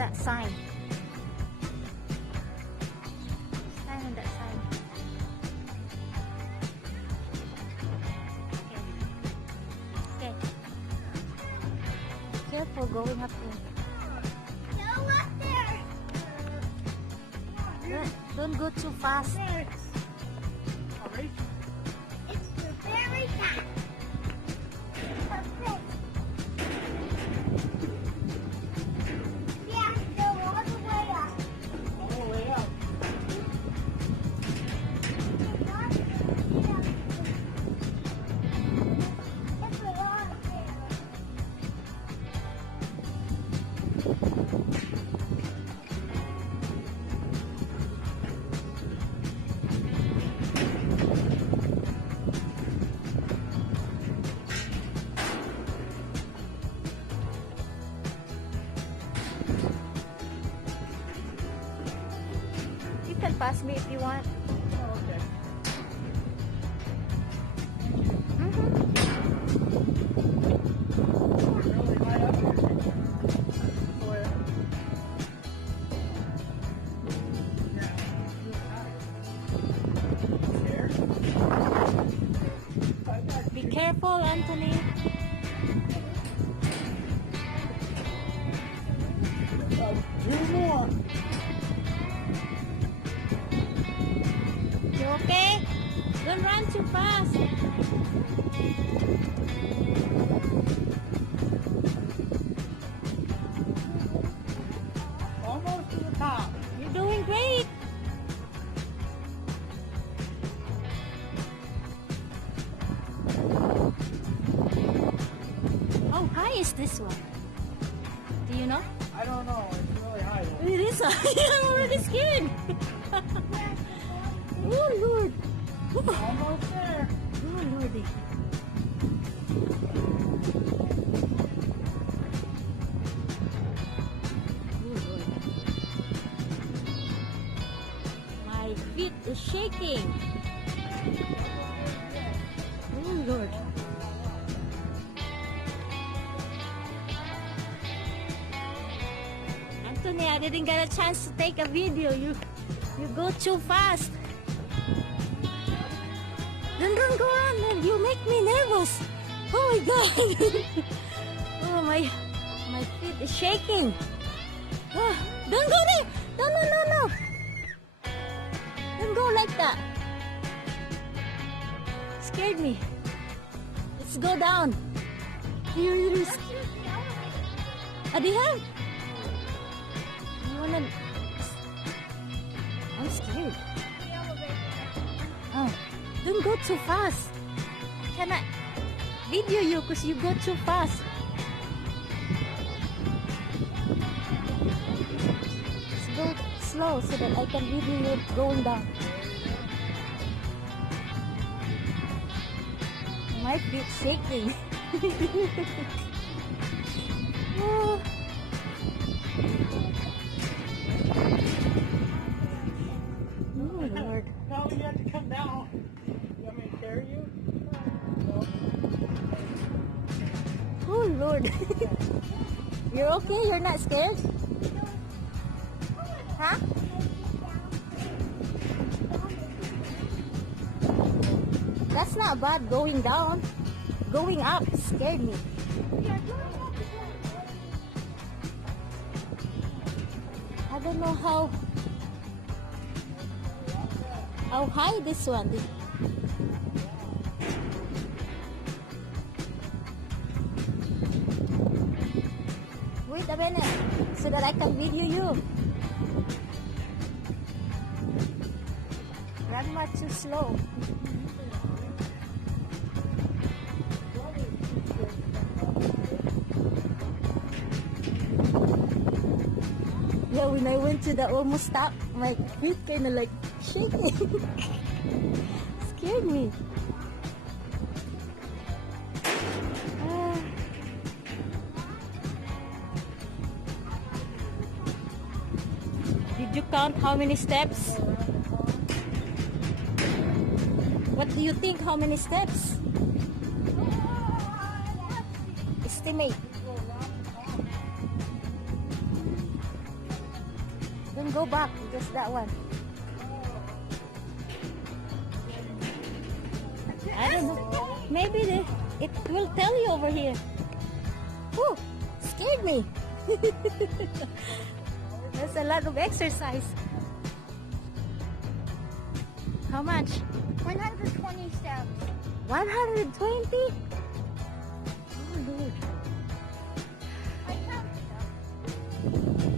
that sign. Stand on that sign. Okay. Okay. Careful going up there. No, up there. Don't go too fast. There. It's the very top. Perfect. Yeah, go all the way up. All the way up. It's a lot there. You can pass me if you want. Oh, okay. Really high up here. Where? Yeah. Scared? Be careful, Anthony. Two more. You okay? Don't run too fast. Almost to the top. You're doing great. How high is this one? Do you know? I don't know. It's really high. Though. It is high. I'm already scared. Oh, Lord. Almost there. Oh, Lordy. Oh, Lord. My feet is shaking. Oh, Lord. Anthony, I didn't get a chance to take a video. You go too fast. Don't go on. You make me nervous. Oh my God. Oh my feet is shaking. Oh, don't go there. No. Don't go like that. Scared me. Let's go down. You Adihan. You wanna? I'm scared. Oh. Don't go too fast. Can I video you because you go too fast? Let's go slow so that I can video you going down. My feet shaking. Oh. Oh, Lord. No, you have to come down. You want me to carry you? No. Oh, Lord. You're okay? You're not scared? Huh? That's not bad going down. Going up scared me. I don't know how high this one is. Wait a minute so that I can video you. Grandma too slow. Yeah, when I went to the almost stop, my feet kind of like shaking. Scared me. Did you count how many steps? What do you think? How many steps? Estimate. Don't go back, just that one. I don't know. Maybe it will tell you over here. Whew, scared me. That's a lot of exercise. How much? 120 steps. 120? Oh Lord. I counted them.